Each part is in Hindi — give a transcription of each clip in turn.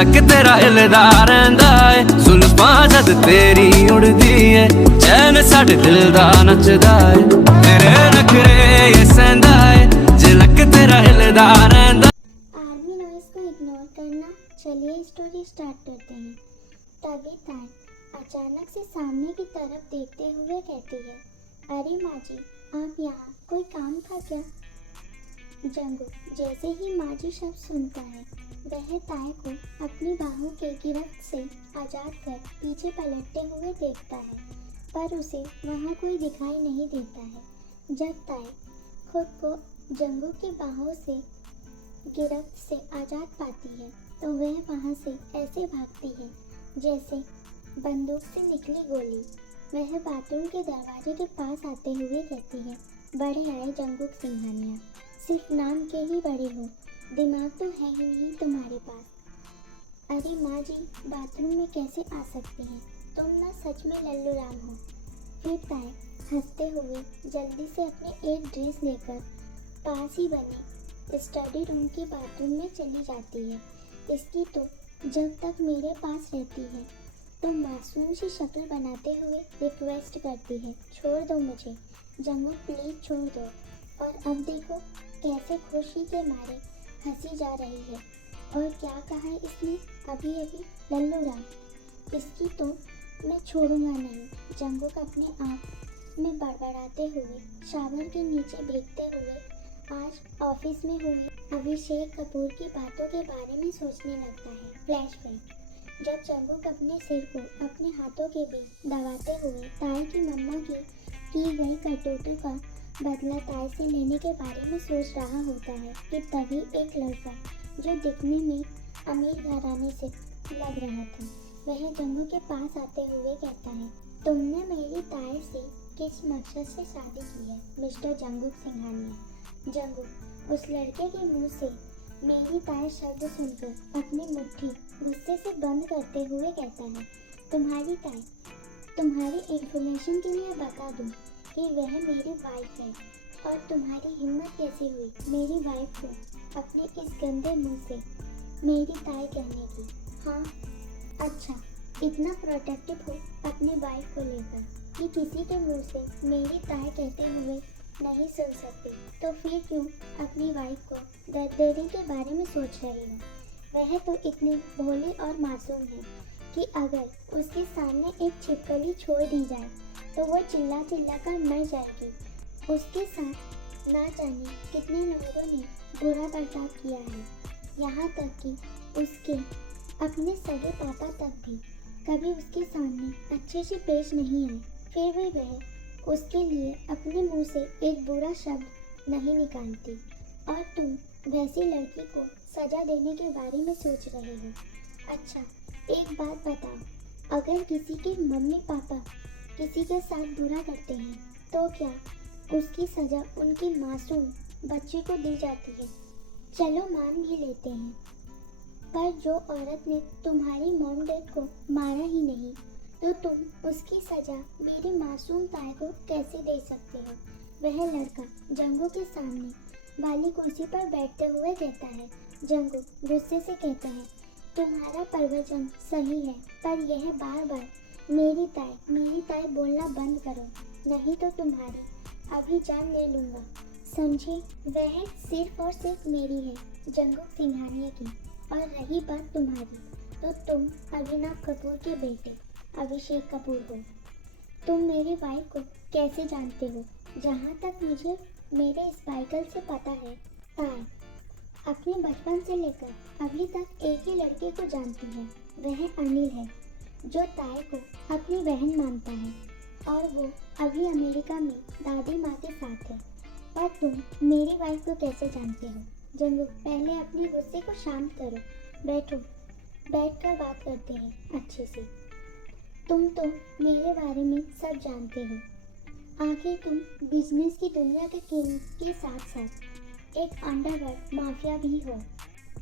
झलक तेरा हिलदा रहिंदा है, जुल्फां जद तेरी उड़दी है, चैन साडे दिल दा नचदा है, तेरे नखरे ये सहंदा है, झलक तेरा हिलदा रहिंदा। आर्मी नॉइस को इग्नोर करना। चलिए स्टोरी स्टार्ट करते हैं। तभी ताई अचानक से सामने की तरफ देखते हुए कहती है, अरे माँ जी, आप यहाँ, कोई काम था क्या? जंगू जैसे ही माँ जी शब्द सुनता है, वह ताई को अपनी बाहों के गिरफ्त से आजाद कर पीछे पलटते हुए देखता है, पर उसे वहाँ कोई दिखाई नहीं देता है। जब ताई खुद को जंगू की बाहों से गिरफ्त से आजाद पाती है, तो वह वहाँ से ऐसे भागती है जैसे बंदूक से निकली गोली। वह बाथरूम के दरवाजे के पास आते हुए कहती है, बड़े आए जंगूक सिंघानिया, सिर्फ नाम के ही बड़े हो, दिमाग तो है ही नहीं तुम्हारे पास। अरे माँ जी, बाथरूम में कैसे आ सकती हैं? तुम ना सच में लल्लू राम हो। फिर ताई हंसते हुए जल्दी से अपनी एक ड्रेस लेकर पास ही बने स्टडी रूम की बाथरूम में चली जाती है। इसकी तो जब तक मेरे पास रहती है तो मासूम सी शक्ल बनाते हुए रिक्वेस्ट करती है, छोड़ दो मुझे जंगू, प्लीज छोड़ दो। और अब देखो कैसे खुशी के मारे हंसी जा रही है। और क्या कहा है इसने अभी अभी, लल्लू राम। इसकी तो मैं छोड़ूंगा नहीं। जंगू अपने आप में बड़बड़ाते हुए शावर के नीचे भीगते हुए आज ऑफिस में हुई अभिषेक कपूर की बातों के बारे में सोचने लगता है। फ्लैशबैक। जब जंगू अपने सिर को अपने हाथों के बीच दबाते हुए ताई की मम्मा की गई करतूतों का बदला ताई से लेने के बारे में सोच रहा होता है कि तभी एक लड़का जो दिखने में अमीर घराने से लग रहा था, वह जंगू के पास आते हुए कहता है, तुमने मेरी ताई से किस मकसद से शादी की है मिस्टर जंगू सिंघानिया? जंगू उस लड़के के मुंह से मेरी ताई शब्द सुनकर अपनी मुट्ठी गुस्से से बंद करते हुए कहता है, तुम्हारी ताई, तुम्हारी इन्फॉर्मेशन के लिए बता दूं कि वह मेरी वाइफ है, और तुम्हारी हिम्मत कैसे हुई मेरी वाइफ को अपने इस गंदे मुंह से मेरी ताई कहने की? हाँ, अच्छा, इतना प्रोटेक्टिव हो अपनी वाइफ को लेकर कि किसी के मुंह से मेरी ताई कहते हुए नहीं सुन सकती, तो फिर क्यों अपनी वाइफ को दर्द देने के बारे में सोच रही हो? वह तो इतनी भोली और मासूम है कि अगर उसके सामने एक छिपकली छोड़ दी जाए तो वो चिल्ला चिल्ला कर मर जाएगी। उसके साथ ना जाने कितने लोगों ने बुरा बर्ताव किया है, यहाँ तक कि उसके अपने सगे पापा तक भी कभी उसके सामने अच्छे से पेश नहीं आए, फिर भी वह उसके लिए अपने मुंह से एक बुरा शब्द नहीं निकालती। और तुम वैसी लड़की को सजा देने के बारे में सोच रहे हो? अच्छा, एक बात बताओ, अगर किसी के मम्मी पापा किसी के साथ बुरा करते हैं तो क्या उसकी सजा उनकी मासूम बच्चे को दी जाती है? चलो मान भी लेते हैं, पर जो औरत ने तुम्हारी मॉम डैड को मारा ही नहीं, तो तुम उसकी सजा मेरी मासूम ताई को कैसे दे सकते हो? वह लड़का जंगू के सामने वाली कुर्सी पर बैठते हुए कहता है। जंगू गुस्से से कहता है, तुम्हारा प्रवचन सही है, पर यह बार बार मेरी ताई बोलना बंद करो, नहीं तो तुम्हारी अभी जान ले लूँगा, समझे? वह सिर्फ और सिर्फ मेरी है, जंगू सिंघानिया की। और रही बात तुम्हारी, तो तुम अभिनव कपूर के बेटे अभिषेक कपूर हो। तुम मेरी वाइफ को कैसे जानते हो? जहाँ तक मुझे मेरे स्पाइकल से पता है, ताई अपने बचपन से लेकर अभी तक एक ही लड़के को जानती है, वह अनिल है, जो ताई को अपनी बहन मानता है, और वो अभी अमेरिका में दादी माँ के साथ है। पर तुम मेरी वाइफ को कैसे जानते हो? जंगू, पहले अपने गुस्से को शांत करो, बैठो, बैठकर बात करते हैं अच्छे से। तुम तो मेरे बारे में सब जानते हो, आखिर तुम बिजनेस की दुनिया के किंग के साथ साथ एक अंडरवर्ल्ड माफिया भी हो।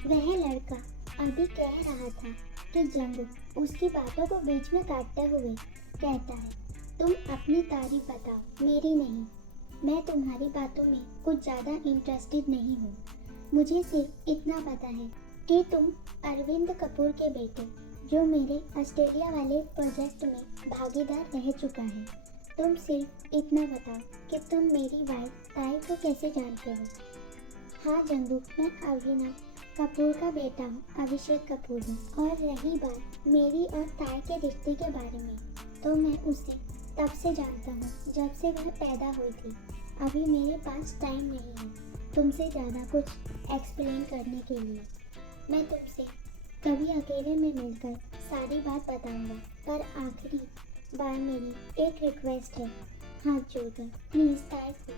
वह लड़का अभी कह रहा था कि जंगू उसकी बातों को बीच में काटते हुए कहता है, तुम अपनी तारीफ बताओ, मेरी नहीं। मैं तुम्हारी बातों में कुछ ज़्यादा इंटरेस्टेड नहीं हूँ। मुझे सिर्फ इतना पता है कि तुम अरविंद कपूर के बेटे, जो मेरे ऑस्ट्रेलिया वाले प्रोजेक्ट में भागीदार रह चुका है। तुम सिर्फ इतना बताओ कि तुम मेरी वाइफ ताई को कैसे जानते हो। हाँ जंगू, मैं अभिनव कपूर का बेटा हूँ, अभिषेक कपूर हूँ। और रही बात मेरी और ताई के रिश्ते के बारे में, तो मैं उसे तब से जानता हूँ जब से वह पैदा हुई थी। अभी मेरे पास टाइम नहीं है तुमसे ज़्यादा कुछ एक्सप्लेन करने के लिए। मैं तुमसे कभी अकेले में मिलकर सारी बात बताऊंगा, पर आखिरी बार मेरी एक रिक्वेस्ट है, हाथ जोड़कर प्लीज़ ताई को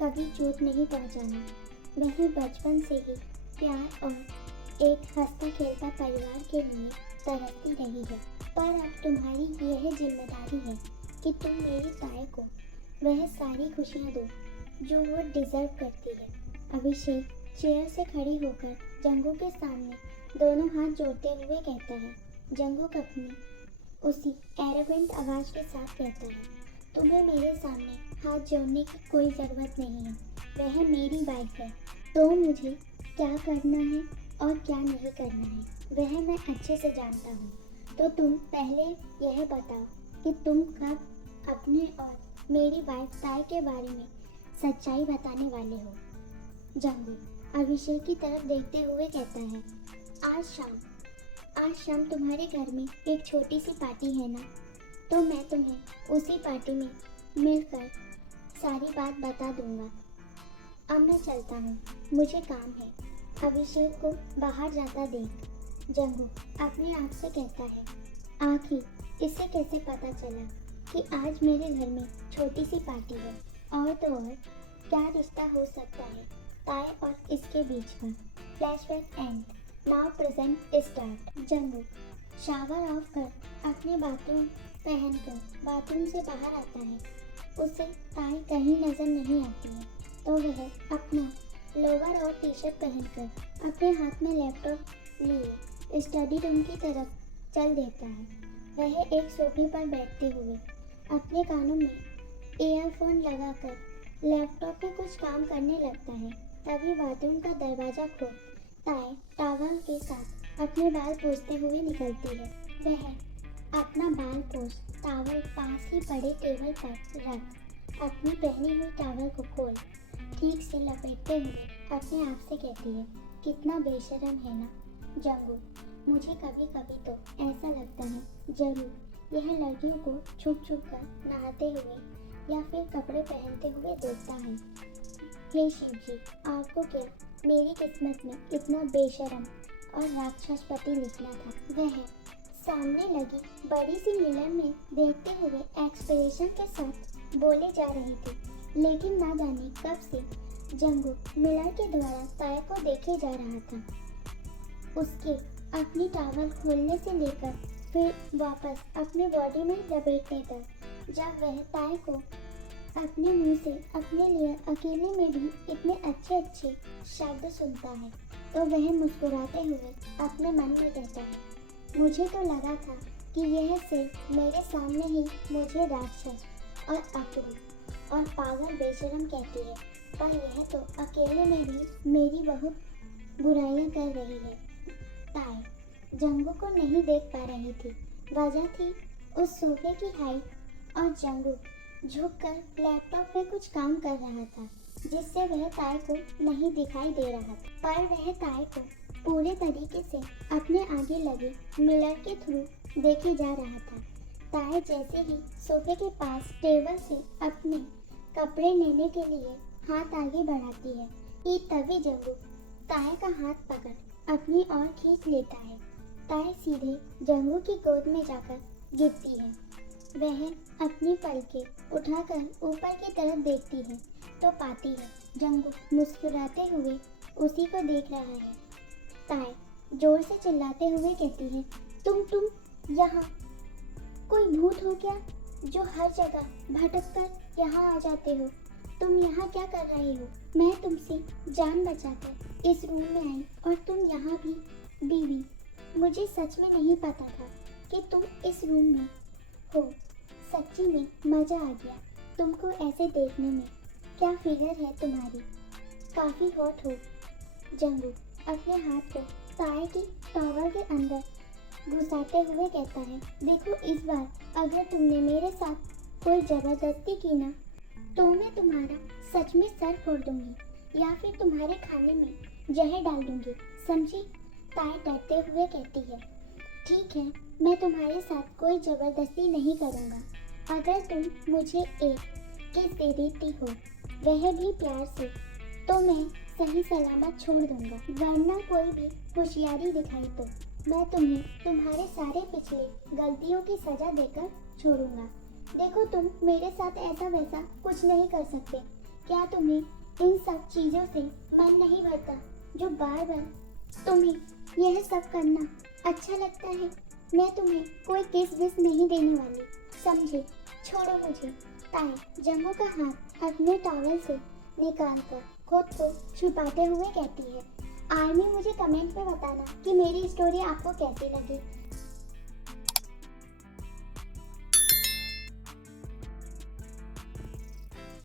कभी चोट नहीं पहुंचाना। वह बचपन से ही प्यार और एक हंसता खेलता परिवार के लिए तरसती रही है, पर अब तुम्हारी यह जिम्मेदारी है कि तुम मेरी ताई को वह सारी खुशियाँ दो जो वो डिज़र्व करती है। अभिषेक चेयर से खड़ी होकर जंगू के सामने दोनों हाथ जोड़ते हुए कहता है। जंगू अपनी उसी एरोगेंट आवाज़ के साथ कहता है, तुम्हें मेरे सामने हाथ जोड़ने की कोई ज़रूरत नहीं है। वह मेरी वाइफ है, तो मुझे क्या करना है और क्या नहीं करना है वह मैं अच्छे से जानता हूँ। तो तुम पहले यह बताओ कि तुम कब अपने और मेरी वाइफ ताई के बारे में सच्चाई बताने वाले हो। जंगू अभिषेक की तरफ देखते हुए कहता है, आज शाम तुम्हारे घर में एक छोटी सी पार्टी है ना, तो मैं तुम्हें उसी पार्टी में मिलकर सारी बात बता दूंगा। अब मैं चलता हूँ, मुझे काम है। अभिषेक को बाहर जाता देख जंगू अपने आप से कहता है, आखिर इसे कैसे पता चला कि आज मेरे घर में छोटी सी पार्टी है। और तो और क्या रिश्ता हो सकता है ताई और इसके बीच का। Flashback and, now present start. Jangu shower of कर अपने बाथरूम पहनकर बाथरूम से बाहर आता है। उसे ताई कहीं नजर नहीं आती है, तो वह अपना लोअर और टी शर्ट पहनकर अपने हाथ में लैपटॉप लिए स्टडी रूम की तरफ चल देता है। वह एक सोफे पर बैठते हुए अपने कानों में ईयरफोन लगाकर लैपटॉप पे कुछ काम करने लगता है। तभी बाथरूम का दरवाज़ा खोल ताई टॉवल के साथ अपने बाल पोंछते हुए निकलती है। वह अपना बाल पोंछ टॉवल पास ही पड़े टेबल पर रख अपनी पहनी हुई टॉवल को खोल ठीक से लपेटते हुए अपने आप से कहती है, कितना बेशर्म है ना जंगू। मुझे कभी कभी तो ऐसा लगता है जरूर यह लड़कियों को छुप छुप कर नहाते हुए या फिर कपड़े पहनते हुए देखता है। हे शिव जी, आपको क्या मेरी किस्मत में इतना बेशर्म और राक्षस पति लिखना था। वह सामने लगी बड़ी सी मिरर में देखते हुए एक्सप्रेशन के साथ बोले जा रही थी, लेकिन ना जाने कब से जंगू मिरर के द्वारा ताई को देखे जा रहा था। उसके अपनी टॉवल खोलने से लेकर फिर वापस अपनी बॉडी में लपेटने तक, जब वह ताई को अपने मुंह से अपने लिए अकेले में भी इतने अच्छे अच्छे शब्द सुनता है, तो वह मुस्कुराते हुए अपने मन में कहता है, मुझे तो लगा था कि यह सिर्फ मेरे सामने ही मुझे राक्षस और अक्रूर और पागल बेशरम कहती है, पर यह तो अकेले में भी मेरी बहुत बुराइयां कर रही है। ताई जंगू को नहीं देख पा रही थी। वजह थी उस सोफे की हाइट और जंगू झुककर लैपटॉप पे कुछ काम कर रहा था, जिससे वह ताई को नहीं दिखाई दे रहा था, पर वह ताई को पूरे तरीके से अपने आगे लगे मिरर के थ्रू देखे जा रहा था। ताई जैसे ही सोफे के पास टेबल से अपने कपड़े लेने के लिए हाथ आगे बढ़ाती है कि तभी जंगू ताई का हाथ पकड़ अपनी ओर खींच लेता है। ताई सीधे जंगू की गोद में जाकर गिरती है। वह अपनी पलकें उठाकर ऊपर की तरफ देखती है तो पाती है जंगू मुस्कुराते हुए उसी को देख रहा है। ताई जोर से चिल्लाते हुए कहती है, तुम यहाँ कोई भूत हो क्या, जो हर जगह भटक कर यहाँ आ जाते हो? तुम यहाँ क्या कर रहे हो? मैं तुमसे जान बचाकर इस रूम में आई और तुम यहाँ भी बीवी। मुझे सच में नहीं पता था कि तुम इस रूम में हो। सच्ची में मज़ा आ गया तुमको ऐसे देखने में। क्या फिगर है तुम्हारी, काफ़ी हॉट हो। जंगू अपने हाथ को ताए की टॉवल के अंदर घुसाते हुए कहता है, देखो इस बार अगर तुमने मेरे साथ कोई जबरदस्ती की ना तो मैं तुम्हारा सच में सर फोड़ दूंगी या फिर तुम्हारे खाने में जहर डाल दूंगी, समझी? ताए डरते हुए कहती है, ठीक है, मैं तुम्हारे साथ कोई जबरदस्ती नहीं करूँगा। अगर तुम मुझे एक किस दे देती हो, वह भी प्यार से, तो मैं सही सलामत छोड़ दूंगा। वरना कोई भी होशियारी दिखाई तो मैं तुम्हें तुम्हारे सारे पिछले गलतियों की सजा देकर छोड़ूंगा। देखो तुम मेरे साथ ऐसा वैसा कुछ नहीं कर सकते। क्या तुम्हें इन सब चीज़ों से मन नहीं भरता जो बार बार तुम्हें यह सब करना अच्छा लगता है? मैं तुम्हें कोई किस विस नहीं देने वाली, समझे? छोड़ो मुझे। ताए जंगू का हाथ अपने टॉवल से निकालकर खुद को छुपाते हुए कहती है, आर्मी मुझे कमेंट में बताना कि मेरी स्टोरी आपको कैसी लगी।